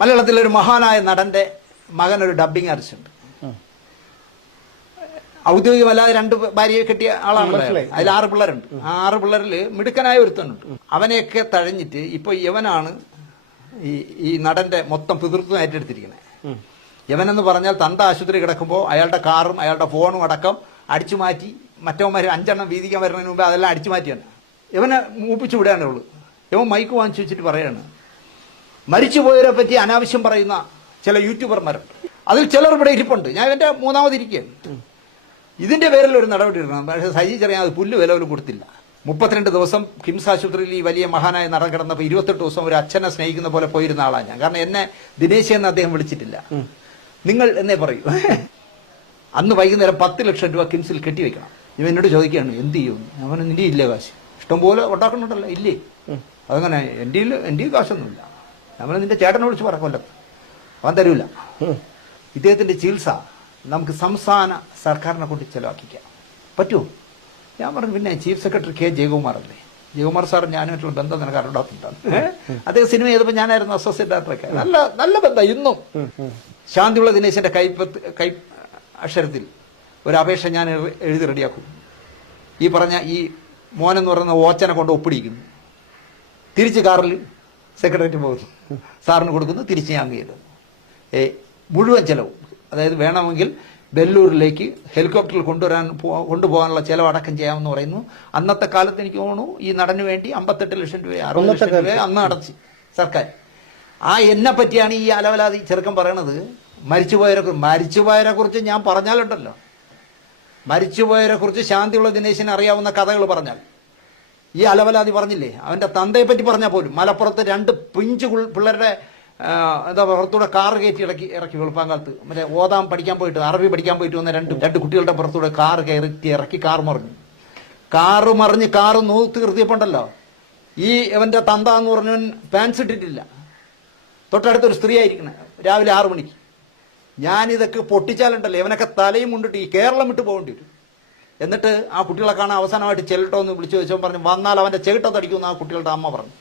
മലയാളത്തിലൊരു മഹാനായ നടന്റെ മകനൊരു dubbing artist ഉണ്ട്. ഔദ്യോഗികമല്ലാതെ 2 ഭാര്യയെ കെട്ടിയ ആളാണ്. അതിൽ 6 പിള്ളേരുണ്ട്. 6 പിള്ളേരിൽ മിടുക്കനായ ഒരുത്തനുണ്ട്. അവനെയൊക്കെ തഴഞ്ഞിട്ട് ഇപ്പൊ യവനാണ് ഈ നടന്റെ മൊത്തം പിതൃത്വം ഏറ്റെടുത്തിരിക്കുന്നത്. യവനെന്ന് പറഞ്ഞാൽ തന്ത ആശുപത്രി കിടക്കുമ്പോൾ അയാളുടെ കാറും അയാളുടെ ഫോണും അടക്കം അടിച്ചു മാറ്റി മറ്റവന്മാർ 5 എണ്ണം വീതിക്കാൻ വരുന്നതിന് മുമ്പ് അതെല്ലാം അടിച്ചു മാറ്റിയാണ്. ഇവനെ മൂപ്പിച്ചു വിടാനേ ഉള്ളൂ. ഇവൻ മൈക്ക് വാങ്ങിച്ചു വെച്ചിട്ട് പറയാണ്, മരിച്ചുപോയവരെ പറ്റി അനാവശ്യം പറയുന്ന ചില യൂട്യൂബർമാരുണ്ട്. അതിൽ ചിലർ ഇവിടെ ഇരിപ്പുണ്ട്. ഞാൻ ഇവന്റെ 3ാമതിരിക്കുകയാണ്. ഇതിന്റെ പേരിൽ ഒരു നടപടി എടുക്കണം. പക്ഷേ സജി ചെറിയാൻ അത് പുല്ല് വില പോലും കൊടുത്തില്ല. 32 ദിവസം കിംസ് ആശുപത്രിയിൽ ഈ വലിയ മഹാനായ നടൻ കിടന്നപ്പോൾ 28 ദിവസം ഒരു അച്ഛനെ സ്നേഹിക്കുന്ന പോലെ പോയിരുന്ന ആളാണ് ഞാൻ. കാരണം എന്നെ ദിനേശ് എന്ന് അദ്ദേഹം വിളിച്ചിട്ടില്ല, നിങ്ങൾ എന്നേ പറയൂ. അന്ന് വൈകുന്നേരം 10 ലക്ഷം രൂപ കിംസിൽ കെട്ടിവെക്കണം. ഇവ എന്നോട് ചോദിക്കുകയാണ്, എന്ത് ചെയ്യും? അവൻ നിന്റെ ഇല്ലേ കാശ്? ഇഷ്ടംപോലെ ഉണ്ടാക്കുന്നുണ്ടല്ലോ. ഇല്ലേ? അതങ്ങനെ എൻ്റെ കാശൊന്നുമില്ല. നമ്മൾ നിന്റെ ചേട്ടനെ വിളിച്ച് പറ കൊല്ലത്ത്, അവൻ തരൂല. ഇദ്ദേഹത്തിന്റെ ചികിത്സ നമുക്ക് സംസ്ഥാന സർക്കാരിനെ കൊണ്ട് ചെലവാക്കിക്കാം പറ്റുമോ? ഞാൻ പറഞ്ഞു, പിന്നെ ചീഫ് സെക്രട്ടറി കെ ജയകുമാർ അല്ലേ, ജയകുമാർ സാർ ഞാനായിട്ടുള്ള ബന്ധം നിനക്ക് അറിയാത്തതാണ്. അദ്ദേഹം സിനിമ ചെയ്തപ്പോൾ ഞാനായിരുന്നു അസോസിയേറ്റ് ഡയറക്ടറൊക്കെ. നല്ല ബന്ധം ഇന്നും. ശാന്തിയുള്ള ദിനേശന്റെ കൈ അക്ഷരത്തിൽ ഒരു അപേക്ഷ ഞാൻ എഴുതി റെഡിയാക്കും. ഈ പറഞ്ഞ ഈ മോനെന്ന് പറയുന്ന ഓച്ചനെ കൊണ്ട് ഒപ്പിടിക്കുന്നു. തിരിച്ച് കാറിൽ സെക്രട്ടറിയേറ്റ് പോകുന്നു, സാറിന് കൊടുക്കുന്നു, തിരിച്ച് ഞാൻ ചെയ്തത്. മുഴുവൻ ചെലവും, അതായത് വേണമെങ്കിൽ ബെല്ലൂരിലേക്ക് ഹെലികോപ്റ്ററിൽ കൊണ്ടുപോകാനുള്ള ചെലവടക്കം ചെയ്യാമെന്ന് പറയുന്നു. അന്നത്തെ കാലത്ത് എനിക്ക് തോന്നുന്നു ഈ നടന് വേണ്ടി 58 ലക്ഷം രൂപ 60 ലക്ഷം രൂപ അന്ന് അടച്ച് സർക്കാർ. എന്നെ പറ്റിയാണ് ഈ അലവലാതി ചെറുക്കം പറയണത്. മരിച്ചുപോയവരെ കുറിച്ച് ഞാൻ പറഞ്ഞാലുണ്ടല്ലോ, മരിച്ചുപോയവരെ കുറിച്ച് ശാന്തിയുള്ള ദിനേശിന് അറിയാവുന്ന കഥകൾ പറഞ്ഞാൽ, ഈ അലവലാതി പറഞ്ഞില്ലേ, അവന്റെ തന്തയെ പറ്റി പറഞ്ഞാൽ പോലും മലപ്പുറത്ത് 2 പിഞ്ചു പിള്ളേരുടെ പുറത്തൂടെ കാറ് കയറ്റി ഇറക്കി വെളുപ്പാങ്കാലത്ത് മറ്റേ ഓതാം പഠിക്കാൻ പോയിട്ട്, അറബി പഠിക്കാൻ പോയിട്ട് വന്ന 2 കുട്ടികളുടെ പുറത്തൂടെ കാറ് ഇറക്കി കാറ് മറിഞ്ഞ് കാറ് നൂത്ത് നിർത്തിയപ്പോണ്ടല്ലോ, ഈ അവന്റെ തന്ത എന്ന് പറഞ്ഞവൻ പാൻസ് ഇട്ടിട്ടില്ല, തൊട്ടടുത്തൊരു സ്ത്രീ ആയിരിക്കണേ, രാവിലെ 6 മണിക്ക്. ഞാനിതൊക്കെ പൊട്ടിച്ചാലുണ്ടല്ലോ ഇവനൊക്കെ തലയും കൊണ്ടിട്ട് ഈ കേരളം വിട്ട് പോകേണ്ടി വരും. എന്നിട്ട് ആ കുട്ടികളെ കാണാൻ അവസാനമായിട്ട് ചെല്ലട്ടോ എന്ന് വിളിച്ചു വെച്ചോ പറഞ്ഞു, വന്നാൽ അവന്റെ ചെകിട്ടത്തടിക്കുമെന്ന് ആ കുട്ടികളുടെ അമ്മ പറഞ്ഞു.